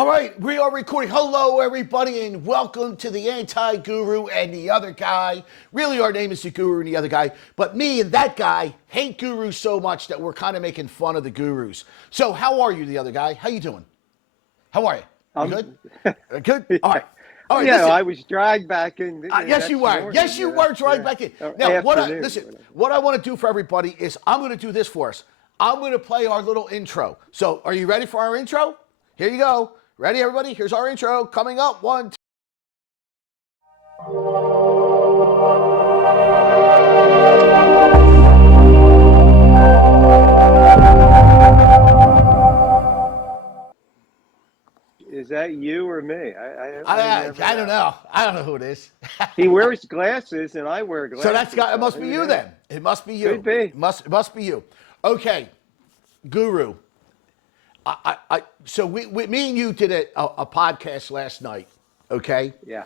All right, we are recording. Hello, everybody, and welcome to the Anti-Guru and the Other Guy. Really, our name is the Guru and the Other Guy, but me and that guy hate gurus so much that we're kind of making fun of the gurus. So, how are you, the other guy? How you doing? How are you? You Um, good? Good? yeah, All right. All right, yeah, listen. I was dragged back in the Yes, you next were. morning, Yes, you were. Right yeah, back in. or Now, afternoon, listen, whatever. what I want to do for everybody is I'm going to do this for us. I'm going to play our little intro. So, are you ready for our intro? Here you go. Ready, everybody? Here's our intro coming up. One, two. Is that you or me? I never I don't know. know. I don't know who it is. He wears glasses and I wear So that's glasses, got. It so must be who you knew? then. It must be Could you. be. It must be you. Okay, Guru. So me and you did a podcast last night. Okay. Yeah.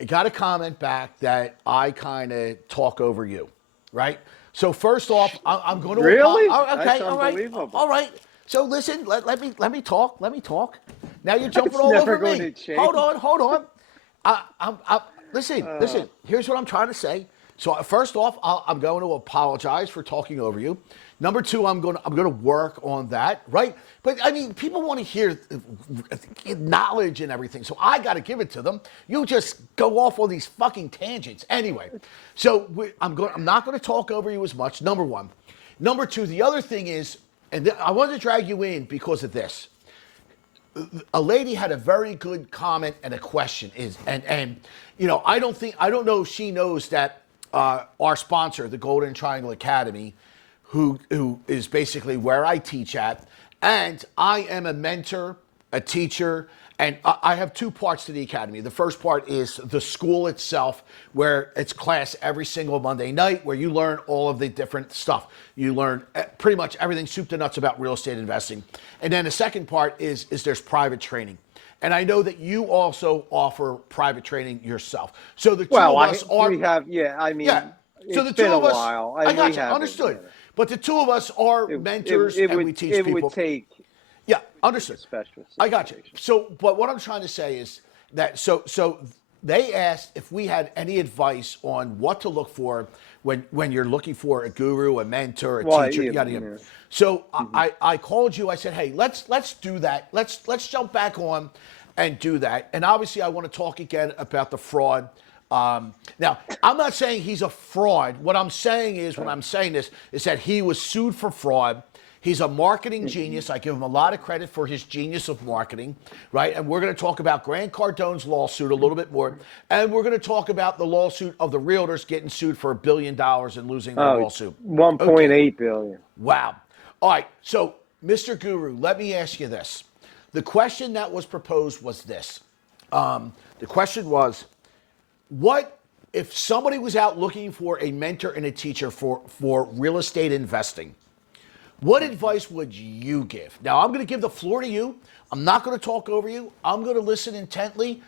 I got a comment back that I kind of talk over you, right? So first off, I'm going to Really? apologize. That's Okay, all right, unbelievable. all right. So listen, let me talk. Let me talk. Now you're jumping That's all never over going me. to change. Hold on. Listen, Uh, listen. Here's what I'm trying to say. So first off, I'm going to apologize for talking over you. Number two, I'm going to work on that, right? But I mean, people want to hear knowledge and everything, so I got to give it to them. You just go off on these fucking tangents, anyway. So I'm not going to talk over you as much. Number one, number two. The other thing is, I wanted to drag you in because of this. A lady had a very good comment and a question and you know, I don't know if she knows that our sponsor, the Golden Triangle Academy, who is basically where I teach at, and I am a mentor, a teacher, and I have two parts to the academy. The first part is the school itself, where it's class every single Monday night, where you learn all of the different stuff. You learn pretty much everything soup to nuts about real estate investing. And then the second part is there's private training. And I know that you also offer private training yourself. So the two well, of us we are, have, yeah, I yeah. mean, So the it's two been a of us, while I and we got you, haven't, understood. But the two of us are mentors and we teach it would people. take, Yeah, a understood. special I got you. situation. So, but what I'm trying to say is that so they asked if we had any advice on what to look for when you're looking for a guru, a mentor, a Well, teacher, yeah, yada yada. yeah. So Mhm. I called you. I said, hey, let's do that. Let's jump back on and do that. And obviously, I want to talk again about the fraud. Now, I'm not saying he's a fraud. What I'm saying is, when I'm saying this, is that he was sued for fraud. He's a marketing Mhm. genius. I give him a lot of credit for his genius of marketing, right? And we're going to talk about Grant Cardone's lawsuit a little bit more. And we're going to talk about the lawsuit of the realtors getting sued for $1 billion and losing their Oh, lawsuit. Okay. 1.8 billion. Wow. All right. So, Mr. Guru, let me ask you this. The question that was proposed was this. The question was, what if somebody was out looking for a mentor and a teacher for real estate investing? What advice would you give? Now, I'm going to give the floor to you. I'm not going to talk over you. I'm going to listen intently.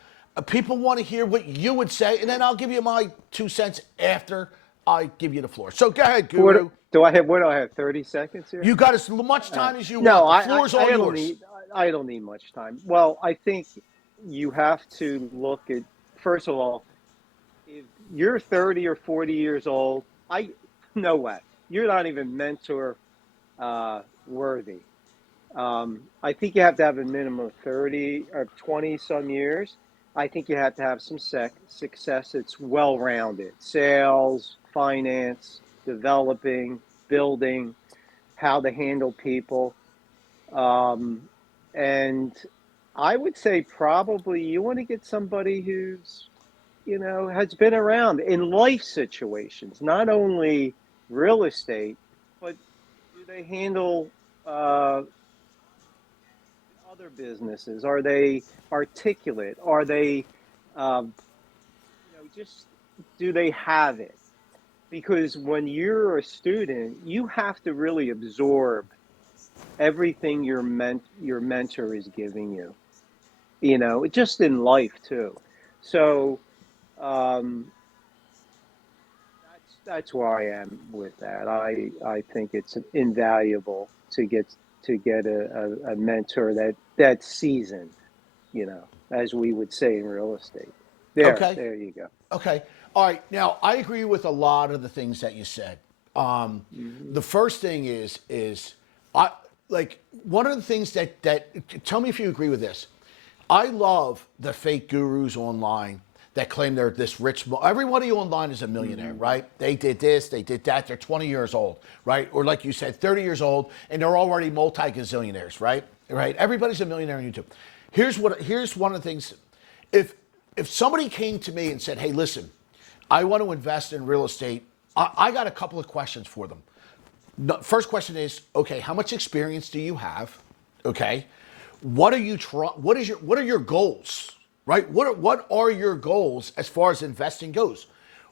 People want to hear what you would say, and then I'll give you my 2 cents after I give you the floor. So go ahead, What Guru. do I have? What do I have? 30 seconds here? You got as much time as you No, want. The floor is all I don't yours. need, I don't need much time. Well, I think you have to look at, first of all, if you're 30 or 40 years old, no way. You're not even mentor worthy. I think you have to have a minimum of 30 or 20 some years. I think you have to have some success. It's well rounded: sales, finance, developing, building, how to handle people. Um, and I would say probably you want to get somebody who's, has been around in life situations, not only real estate, but do they handle uh, other businesses? Are they articulate? Are they, just do they have it? Because when you're a student, you have to really absorb everything your mentor is giving you. Just in life too. So um, that's where I am with that. I think it's invaluable to get a mentor that that's seasoned, as we would say in real estate. Okay. There you go. Okay. All right. Now, I agree with a lot of the things that you said. Hmm. The first thing is I like one of the things that tell me if you agree with this. I love the fake gurus online that claim they're this rich. Everybody online is a millionaire, Hmm. right? They did this, they did that. They're 20 years old, right? Or like you said, 30 years old, and they're already multi-gazillionaires, right? Right? Everybody's a millionaire on YouTube. Here's one of the things. If if somebody came to me and said, "Hey, listen, I want to invest in real estate," I got a couple of questions for them. First question is, okay, how much experience do you have? Okay, what are you what are your goals? Right? What are your goals as far as investing goes?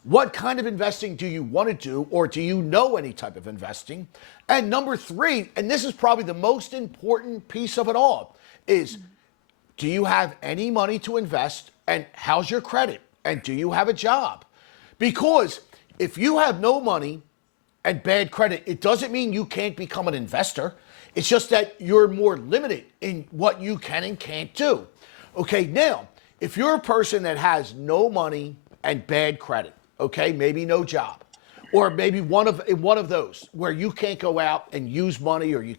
What kind of investing do you want to do, or do you know any type of investing? And number three, and this is probably the most important piece of it all, is do you have any money to invest? And how's your credit? And do you have a job? Because if you have no money and bad credit, it doesn't mean you can't become an investor. It's just that you're more limited in what you can and can't do. Okay, now, if you're a person that has no money and bad credit, okay, maybe no job, or maybe one of those where you can't go out and use money, or you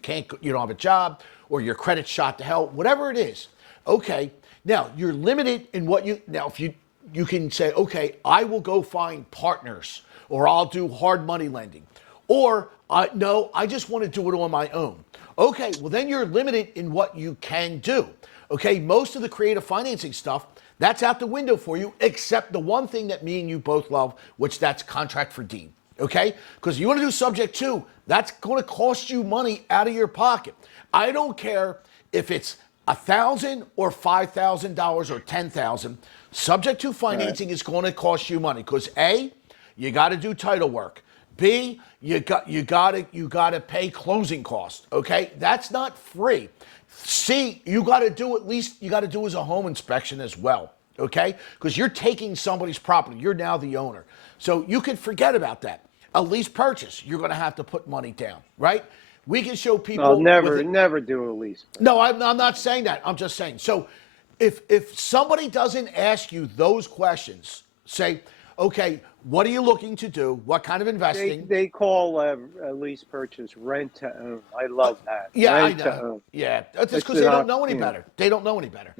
don't have a job, or your credit's shot to hell, whatever it is. Okay, now you're limited in what now if you can say, okay, I will go find partners, or I'll do hard money lending, or no, I just want to do it on my own. Okay, well then you're limited in what you can do. Okay, most of the creative financing stuff, that's out the window for you, except the one thing that me and you both love, which that's contract for deed. Okay, because you want to do subject to, that's going to cost you money out of your pocket. I don't care if it's $1,000 or $5,000 or $10,000. Subject to Right. financing is going to cost you money because A, you got to do title work. B, you got to pay closing costs. Okay, that's not free. C, you got to do at least you got to do as a home inspection as well. Okay, because you're taking somebody's property. You're now the owner, so you can forget about that. A lease purchase, you're going to have to put money down, right? We can show I'll people with never, it. never do a lease. No, I'm not saying that. I'm just saying. So if somebody doesn't ask you those questions, say, okay, what are you looking to do? What kind of They investing? they call a lease purchase rent to own. I Uh, love that. yeah, I Rent to know. own. Yeah, that's just It's because they don't not, know any better. They don't know any better.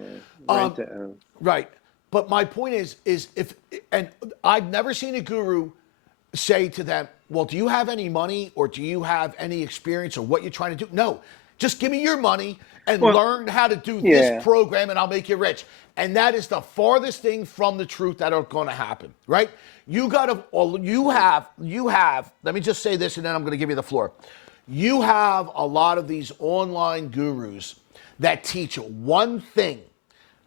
rent to own. Right. But my point is if and I've never seen a guru say to them, well, do you have any money or do you have any experience or what you're trying to do? No, just give me your money and Well, learn how to do this yeah. program and I'll make you rich. And that is the farthest thing from the truth that are going to happen, right? You have, let me just say this and then I'm going to give you the floor. You have a lot of these online gurus that teach one thing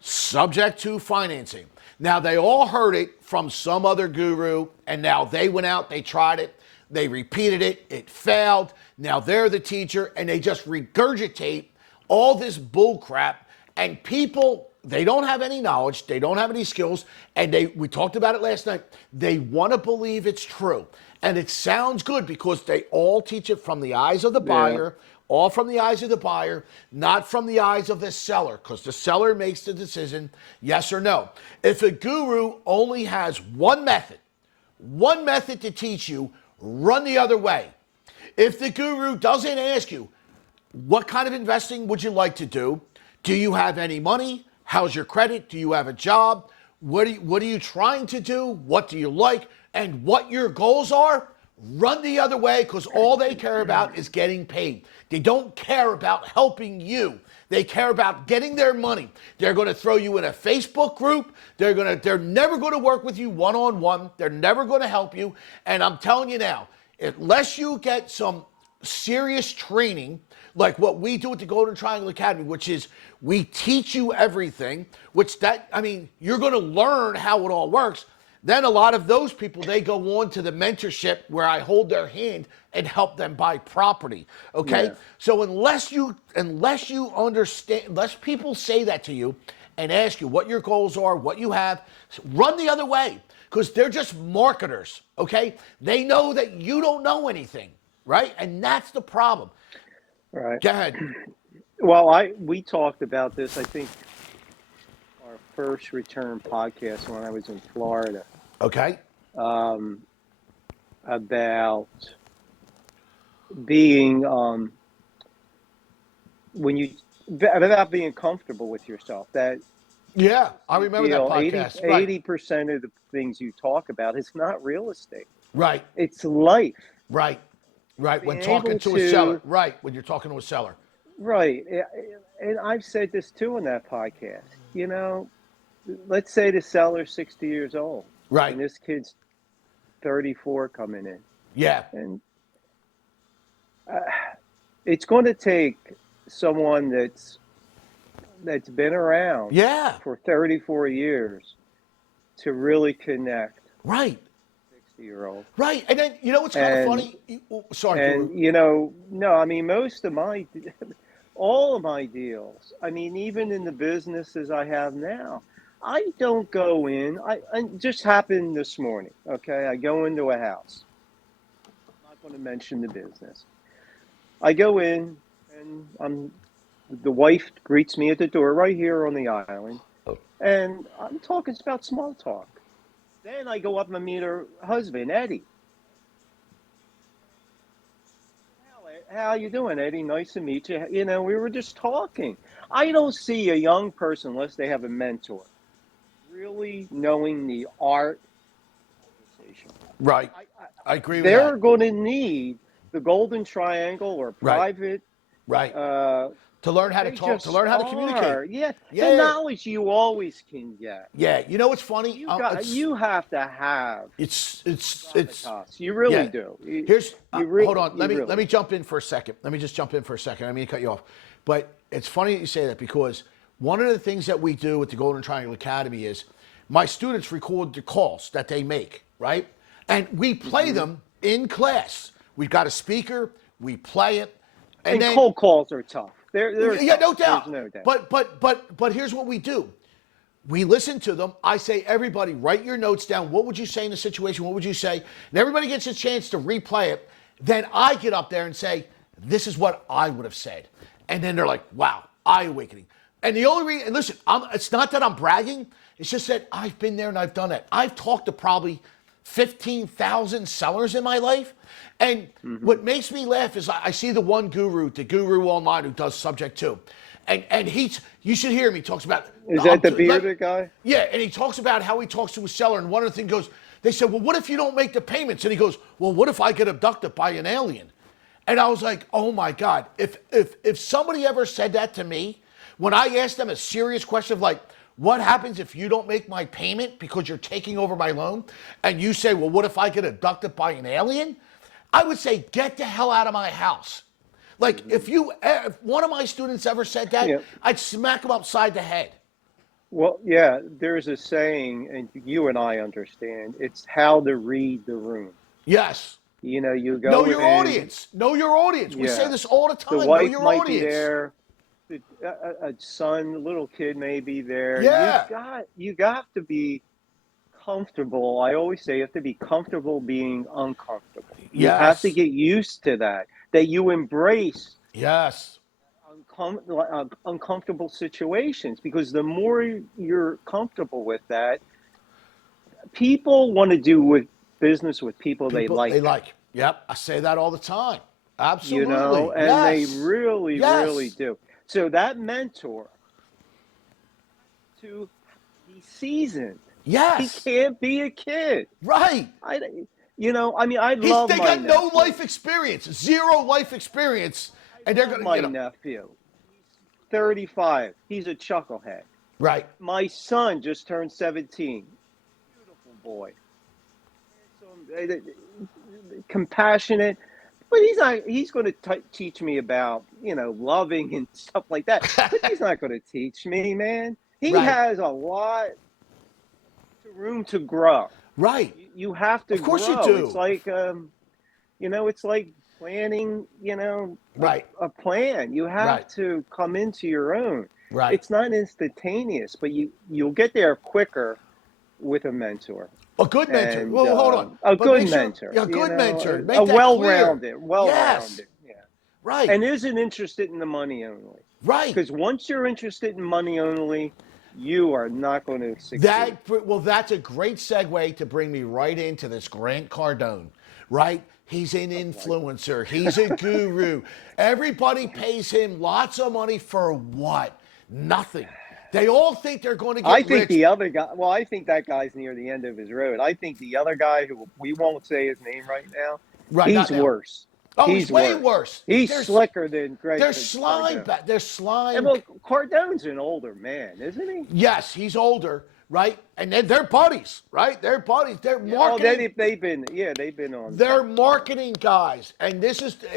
subject to financing. Now, they all heard it from some other guru, and now they went out, they tried it, they repeated it, it failed. Now they're the teacher, and they just regurgitate all this bull crap. And people, they don't have any knowledge, they don't have any skills, and we talked about it last night, they want to believe it's true. And it sounds good because they all teach it from the eyes of the Yeah. buyer, all from the eyes of the buyer, not from the eyes of the seller, because the seller makes the decision, yes or no. If a guru only has one method to teach you, run the other way. If the guru doesn't ask you, what kind of investing would you like to do? Do you have any money? How's your credit? Do you have a job? What are you trying to do? What do you like? And what your goals are? Run the other way because all they care about is getting paid. They don't care about helping you. They care about getting their money. They're going to throw you in a Facebook group. They're never going to work with you one-on-one. They're never going to help you. And I'm telling you now, unless you get some serious training like what we do at the Golden Triangle Academy, which is we teach you everything, you're going to learn how it all works. Then a lot of those people, they go on to the mentorship where I hold their hand and help them buy property. Okay. Yeah. So unless you understand, unless people say that to you and ask you what your goals are, what you have, run the other way because they're just marketers. Okay. They know that you don't know anything. Right. And that's the problem. Right. Go ahead. Well, we talked about this, I think, our first return podcast when I was in Florida, Okay. um, about being when you about being comfortable with yourself. That Yeah, real I estate remember that deal, 80 podcast. Right. percent of the things you talk about is not real estate. Right. It's life. Right. It's Right. When being talking able to a seller. to, Right. When you're talking to a seller. right. And I've said this too in that podcast. Let's say the seller's 60 years old Right. and this kid's 34 coming in. Yeah. And uh, it's going to take someone that's been around Yeah. for 34 years to really connect Right. 60-year-old. Right. And then, you know what's kind of And funny? Sorry, Guru. no, I mean, most of my, all of my deals, I mean, even in the businesses I have now, I don't go in. I just happened this morning. Okay. I go into a house. I'm not going to mention the business. I go in and the wife greets me at the door right here on the island. And I'm talking about small talk. Then I go up and meet her husband, Eddie. How you doing, Eddie? Nice to meet you. We were just talking. I don't see a young person unless they have a mentor really knowing the art of conversation. Right. I, I, I agree with they're that. going to need the golden triangle or Right. private. Right. Uh, To learn how to they talk, to just learn how to communicate. are. Yeah, the Yeah. knowledge you always can get. Yeah. You know what's funny? You have to have It's, gravitas. You really yeah. do. Here's hold on. You Let really me do. jump in for a second. Let me just jump in for a second. I mean to cut you off, but it's funny that you say that because one of the things that we do at the Golden Triangle Academy is my students record the calls that they make, right? And we play them in class. We've got a speaker. We play it, and And then cold calls are tough. They're yeah, tough. no There's doubt. no doubt. But here's what we do. We listen to them. I say, everybody, write your notes down. What would you say in the situation? What would you say? And everybody gets a chance to replay it. Then I get up there and say, this is what I would have said. And then they're like, wow, eye awakening. And the only reason, and listen, it's not that I'm bragging. It's just that I've been there and I've done it. I've talked to probably 15,000 sellers in my life. And what makes me laugh is I see the one guru, the guru online who does subject to. And you should hear him. He talks about. Is that the bearded guy? Yeah, and he talks about how he talks to a seller. And one of the things goes, they said, well, what if you don't make the payments? And he goes, well, what if I get abducted by an alien? And I was like, oh my God, if somebody ever said that to me, when I asked them a serious question of like, what happens if you don't make my payment because you're taking over my loan? And you say, well, what if I get abducted by an alien? I would say, get the hell out of my house. Like if one of my students ever said that, Yeah. I'd smack him upside the head. Well, yeah, there's a saying, and you and I understand, it's how to read the room. Yes. You Know go your in, audience. Know your audience. We say yeah. this all the The time. Know wife your might be audience. there, a son, a little kid may be there. Yeah. You got to be comfortable. I always say you have to be comfortable being uncomfortable. You have to Yes. get used to that you embrace Yes. uncomfortable situations, because the more you're comfortable with that, people want to do with business with people they People they like, like. Yep. I say that all the time. Absolutely. and they Yes. really, really Yes. do. So that mentor to be seasoned. He Yes. can't be a kid. Right. I mean, I love They my got no nephew. life experience, zero life experience, and they're gonna, My nephew. He's 35. He's a chucklehead. right. My son just turned 17. Beautiful boy. Compassionate. But he's going to teach me about, loving and stuff like that. But he's not going to teach me, man. He Right. has a lot of room to grow. Right. You have to Of course you grow. do. It's like, it's like planning, Right. a plan. You have Right. to come into your own. Right. It's not instantaneous, but you'll get there quicker with a mentor. A good mentor. And Well, hold on. a But good make sure, mentor. yeah, a good mentor. Make A that well-rounded, clear. Yes. yeah. Right. And isn't interested in the money only. Right. Because once you're interested in money only, you are not going to succeed. That's a great segue to bring me right into this Grant Cardone, right? He's an influencer. He's a guru. Everybody pays him lots of money for what? Nothing. They all think they're going to I get think rich. the other guy, well, I think that guy's near the end of his road. I think the other guy, who we won't say his name right now, Right, not he's now. worse. Oh, he's He's way worse. worse. He's There's slicker than Greg there's slime. Cardone. There's And slime. well, Cardone's an older man, isn't he? Yes, he's older, right? And then they're buddies, right? They're buddies. They're Oh, marketing. they've been on. They're marketing guys, and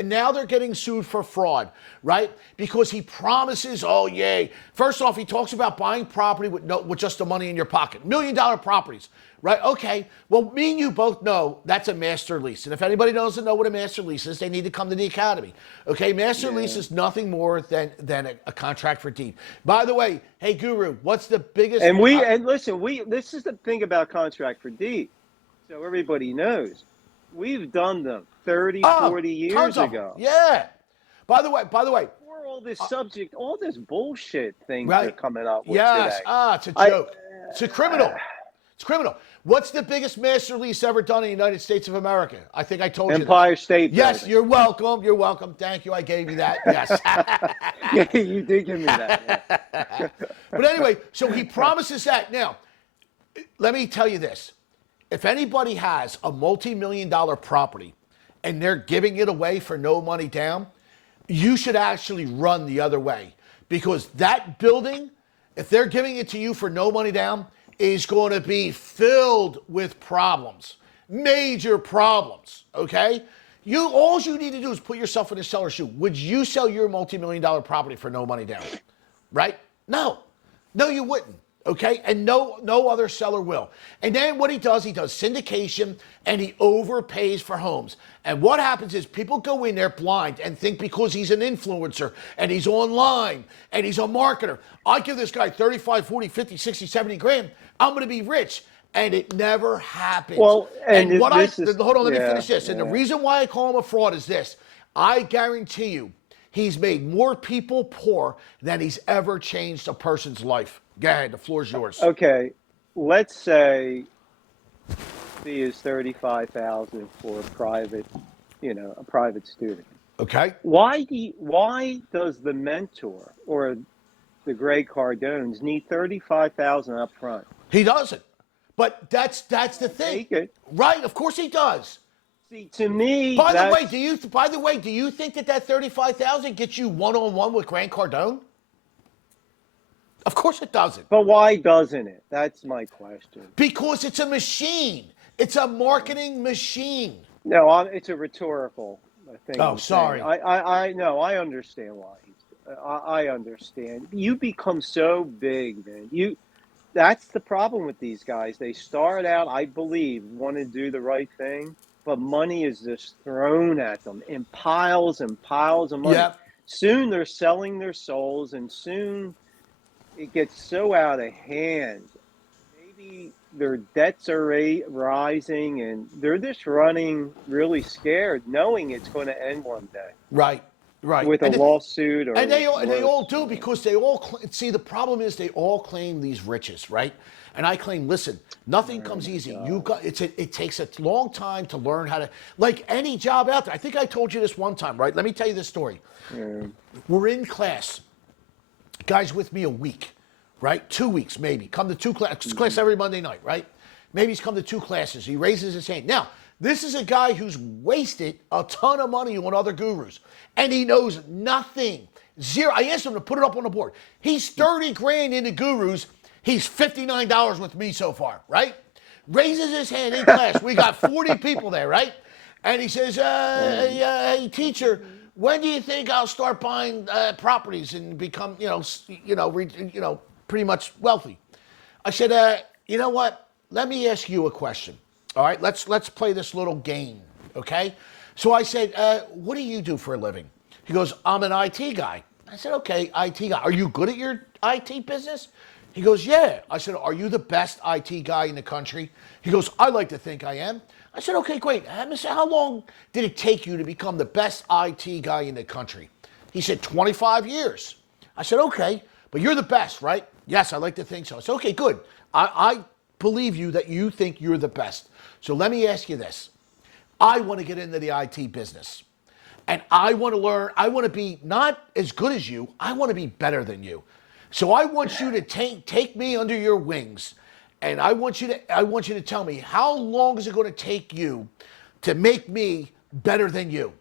now they're getting sued for fraud, right? Because he promises, oh yay. First off, he talks about buying property with just the money in your pocket, $1 million properties, right? Okay, well, me and you both know that's a master lease, and if anybody doesn't know what a master lease is, they need to come to the academy. Okay, master lease is nothing more than a contract for deed. By the way, hey Guru, what's the biggest? And listen, this is the thing about contract for deed. So everybody knows, we've done them 30, 40 years ago. Yeah. By the way, Before all this all this bullshit things right? they're coming up with Yes. today. It's a joke. It's a criminal. It's criminal. What's the biggest master lease ever done in the United States of America? I think I told you. Empire State Building. Yes, you're welcome. You're welcome. Thank you. I gave you that. Yes. Yeah, you did give me that. Yeah. But anyway, so he promises that. Now, let me tell you this. If anybody has a multi-million-dollar property and they're giving it away for no money down, you should actually run the other way, because that building, if they're giving it to you for no money down, is going to be filled with problems, major problems, okay? All you need to do is put yourself in the seller's shoe. Would you sell your multi-million-dollar property for no money down? Right? No, you wouldn't. Okay, and no other seller will. And then what he does syndication, and he overpays for homes. And what happens is people go in there blind and think because he's an influencer and he's online and he's a marketer, I give this guy 35, 40, 50, 60, 70 grand, I'm going to be rich. And it never happens. Well, hold on, let me finish this. And the reason why I call him a fraud is this. I guarantee you, he's made more people poor than he's ever changed a person's life. Go ahead, the floor's yours. Okay, let's say fee is $35,000 for a private student. Okay. Why does the mentor or the Greg Cardones need $35,000 up front? He doesn't. But that's the thing. Take it. Right, of course he does. See, to me, By the way, do you think that $35,000 gets you one-on-one with Grant Cardone? Of course it doesn't. But why doesn't it? That's my question. Because it's a machine. It's a marketing machine. No, it's a rhetorical thing. Oh, sorry. I know. I understand why. I understand. You become so big, man. That's the problem with these guys. They start out, I believe, want to do the right thing, but money is just thrown at them in piles and piles of money. Yep. Soon they're selling their souls, and soon it gets so out of hand. Maybe their debts are rising, and they're just running really scared, knowing it's going to end one day. Right. With a lawsuit, or they all do, because they all see, the problem is they all claim these riches, right? And I claim, listen, nothing comes easy. It takes a long time to learn how to, like any job out there. I think I told you this one time, right? Let me tell you this story. Yeah. We're in class. Guy's with me a week, right? 2 weeks maybe. Come to two classes, class every Monday night, right? Maybe he's come to 2 classes. He raises his hand. Now, this is a guy who's wasted a ton of money on other gurus, and he knows nothing. Zero. I asked him to put it up on the board. He's 30 grand into gurus. He's $59 with me so far, right? Raises his hand in class. We got 40 people there, right? And he says, hey, teacher, when do you think I'll start buying properties and become, pretty much wealthy? I said, you know what? Let me ask you a question. All right, let's play this little game, okay? So I said, what do you do for a living? He goes, I'm an IT guy. I said, okay, IT guy. Are you good at your IT business? He goes, yeah. I said, are you the best IT guy in the country? He goes, I like to think I am. I said, okay, great. I said, how long did it take you to become the best IT guy in the country? He said, 25 years. I said, okay, but you're the best, right? Yes, I like to think so. I said, okay, good. I believe you that you think you're the best. So let me ask you this. I want to get into the IT business. And I want to learn, I want to be not as good as you, I want to be better than you. So I want you to take me under your wings, and I want you to tell me, how long is it going to take you to make me better than you?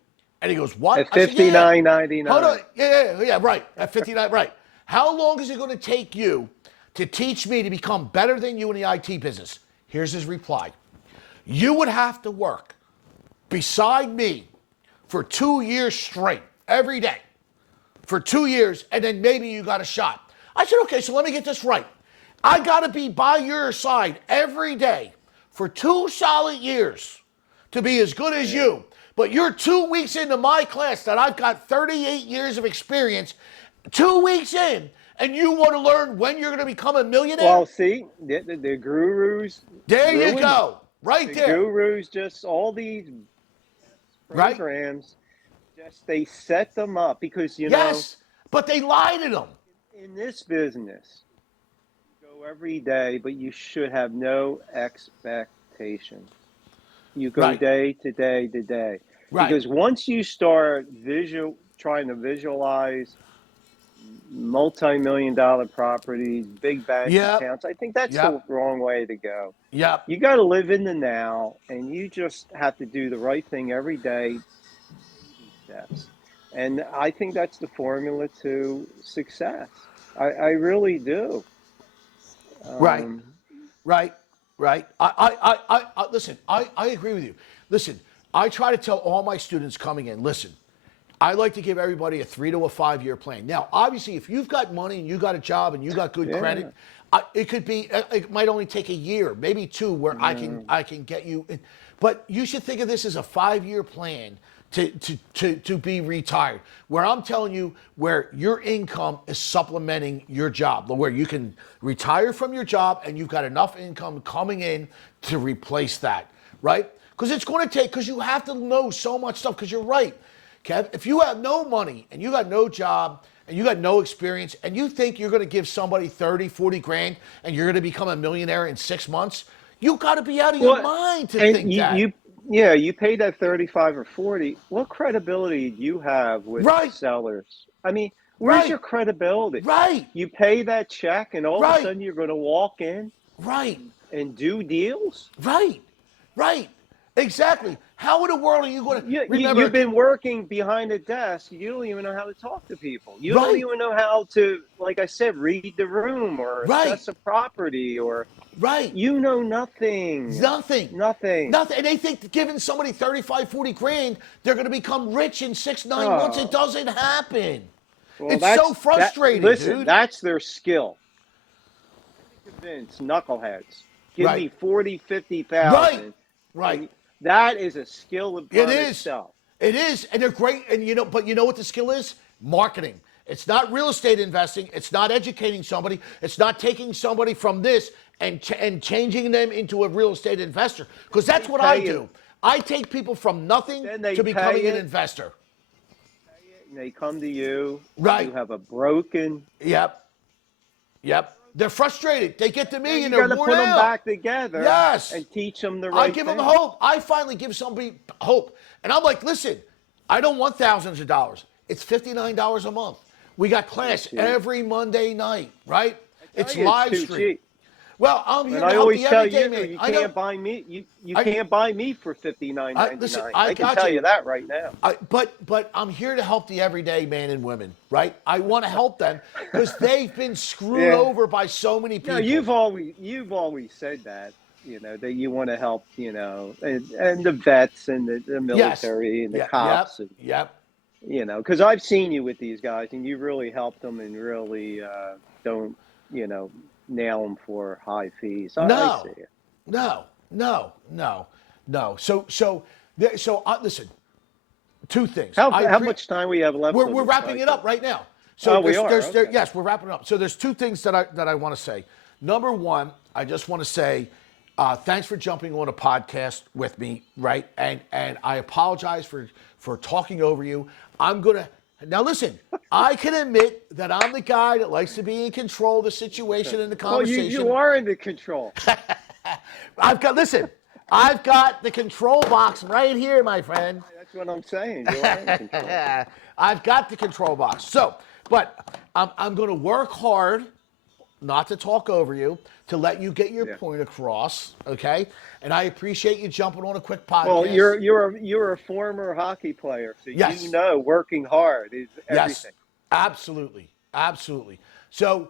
And he goes, what? At I said, yeah. Hold on. 59.99. Yeah, right. At 59, right. How long is it going to take you to teach me to become better than you in the IT business? Here's his reply. You would have to work beside me for 2 years straight, every day, for 2 years, and then maybe you got a shot. I said, okay, so let me get this right. I got to be by your side every day for 2 solid years to be as good as you. But you're 2 weeks into my class that I've got 38 years of experience, 2 weeks in, and you want to learn when you're going to become a millionaire? Well, see, the gurus. There you ruin it. go. Right The there. gurus, just all these Right? programs, just they set them up because, Yes, but they lie to them. in this business, you go every day, but you should have no expectations. You go Right. day to day to day. Right. Because once you start trying to visualize multi-million-dollar properties, big bank Yep. accounts, I think that's the Yep. wrong way to go. Yep. You got to live in the now, and you just have to do the right thing every day, baby steps. And I think that's the formula to success. I really do. Right. Um, Right. Right. Listen, I agree with you. Listen, I try to tell all my students coming in, listen, I like to give everybody a 3 to a 5 year plan. Now, obviously, if you've got money and you got a job and you got good Yeah. credit, it could be. It might only take a year, maybe 2, where I can get you. But you should think of this as a 5 year plan to be retired. Where I'm telling you, where your income is supplementing your job, where you can retire from your job and you've got enough income coming in to replace that, right? Because it's going to take. Because you have to know so much stuff. Because you're right. Kev, if you have no money and you got no job and you got no experience and you think you're going to give somebody 30, 40 grand and you're going to become a millionaire in 6 months, you got to be out of your mind to and think that. you pay that 35 or 40. What credibility do you have with Right, sellers? I mean, where's right, your credibility? right, You pay that check, and all of a right, sudden you're going to walk in right, and do deals? right, right. Exactly. How in the world are you going to remember? You've been working behind a desk. You don't even know how to talk to people. You don't Right, even know how to, like I said, read the room or right, assess a property, or right. you know nothing. Nothing. Nothing. Nothing. And they think giving somebody 35, 40 grand, they're going to become rich in 6, 9 months. It Oh, doesn't happen. well, It's so frustrating, listen, dude. that's their skill. Convince knuckleheads. Give me Right. 40, Right. 50,000, Right. and that is a skill It upon is. itself. It is. And they're great. And but you know what the skill is? Marketing. It's not real estate investing. It's not educating somebody. It's not taking somebody from this and changing them into a real estate investor. Because that's what I do. I take people from nothing Then they to becoming pay an it. investor. And they come to you. Right. You have a broken. Yep. Yep. They're frustrated. They get to me and You they're got to worn put them out. back together. Yes. And teach them the I right give thing. them hope. I finally give somebody hope. And I'm like, listen, I don't want thousands of dollars. It's $59 a month. We got class every Monday night, right? It's live too stream. cheap. Well, I'm here And to I help always you tell every day, you, man. you I know. can't buy me. You can't buy me for $59.99. Listen, I can got tell you that right now. But I'm here to help the everyday man and women, right? I want to help them because they've been screwed Yeah. over by so many people. No, you've always said that. That you want to help. And the vets and the Yes. military and the Yeah. cops. Yep. Yep. Because I've seen you with these guys, and you really help them and really don't, nail them for high fees. I see No. it. No. No. No. No. So listen. 2 things. How much time we have left? We're wrapping it up right now. So we are. Okay. Yes, we're wrapping it up. So there's 2 things that I want to say. Number one, I just want to say thanks for jumping on a podcast with me, right? And I apologize for talking over you. I'm gonna Now listen, I can admit that I'm the guy that likes to be in control of the situation and the Well, you conversation. are in the control. Listen, I've got the control box right here, my friend. That's what I'm saying. You are in control. I've got the control box. So, but I'm going to work hard not to talk over you, to let you get your Yeah. point across, okay? And I appreciate you jumping on a quick podcast. Well, you're a former hockey player, so Yes. you know working hard is Yes, everything. absolutely, absolutely. So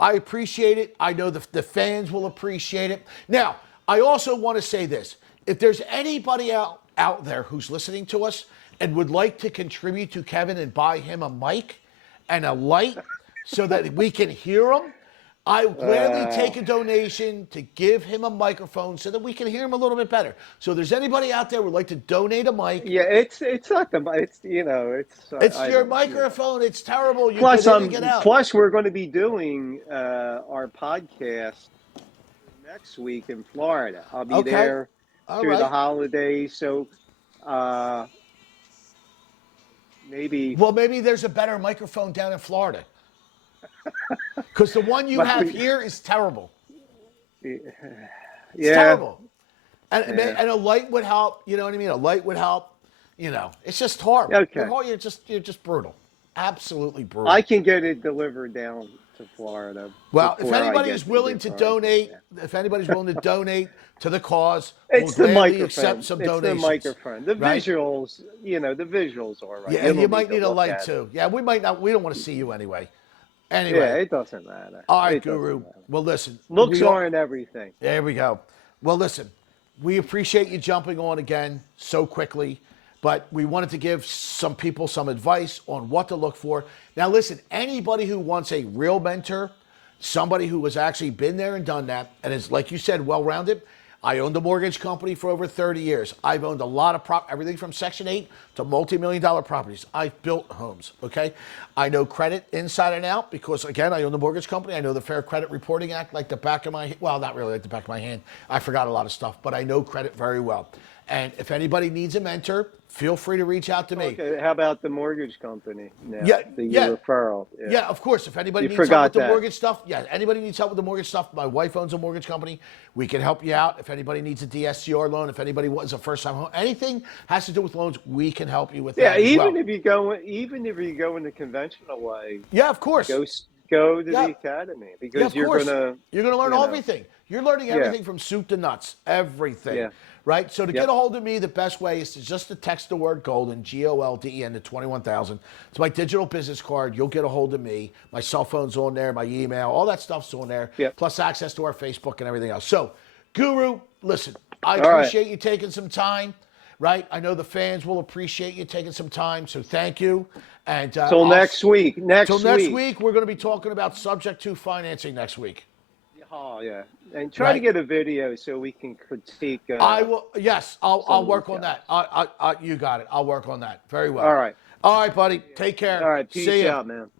I appreciate it. I know the fans will appreciate it. Now, I also want to say this: if there's anybody out there who's listening to us and would like to contribute to Kevin and buy him a mic and a light so that we can hear him, I will gladly take a donation to give him a microphone so that we can hear him a little bit better. So if there's anybody out there who would like to donate a mic, Yeah, it's not the it's it's it's I your don't microphone. It's terrible. You Plus, get in and get out. plus we're going to be doing our podcast next week in Florida. I'll be Okay. there All through the right. holidays, so maybe. Well, maybe there's a better microphone down in Florida. Because the one you have here is terrible. It's Yeah, terrible. And, Yeah. and a light would help. You know what I mean? A light would help. You know, it's just horrible. Okay. You're just brutal. Absolutely brutal. I can get it delivered down to Florida. Well, if before I anybody get is willing to the donate, yeah. if anybody's willing to donate to the cause, It's we'll the gladly microphone. accept some It's donations. the microphone. The right? visuals, the visuals are right. Yeah, you might need a light too. Yeah, we might not. We don't want to see you anyway. Anyway. Yeah, it doesn't matter. All right, It doesn't Guru. matter. Well, listen. Looks aren't everything. There we go. Well, listen, we appreciate you jumping on again so quickly, but we wanted to give some people some advice on what to look for. Now, listen, anybody who wants a real mentor, somebody who has actually been there and done that, and is, like you said, well-rounded. I owned a mortgage company for over 30 years. I've owned a lot of everything from Section 8 to multi-million-dollar properties. I've built homes, okay? I know credit inside and out because, again, I own the mortgage company. I know the Fair Credit Reporting Act like the back of my, well, not really like the back of my hand. I forgot a lot of stuff, but I know credit very well. And if anybody needs a mentor, feel free to reach out to me. Okay, how about the mortgage company now? Yeah, The yeah. referral. Yeah, of course. If anybody You needs help forgot with the that. mortgage stuff, anybody needs help with the mortgage stuff. My wife owns a mortgage company. We can help you out. If anybody needs a DSCR loan, if anybody wants a first-time home, anything has to do with loans, we can help you with Yeah, that as even well. if you go in the conventional way, Yeah, of course. go to Yeah. the academy Yeah, because of you're course. gonna You're gonna learn you know. everything. You're learning everything from soup to nuts. Everything. Yeah. Right? So to Yep. get a hold of me, the best way is to just to text the word GOLDEN, GOLDEN to 21,000. It's my digital business card. You'll get a hold of me. My cell phone's on there, my email, all that stuff's on there. Yep. Plus access to our Facebook and everything else. So, Guru, listen, I All right. appreciate you taking some time. Right? I know the fans will appreciate you taking some time. So thank you. And Till next week. Till next week, we're going to be talking about subject to financing next week. Oh yeah, and try to get a video so we can critique. I will. Yes, I'll of the work on that. You got it. I'll work on that. Very well. All right. All right, buddy. Take care. All right. See Peace ya. out, man.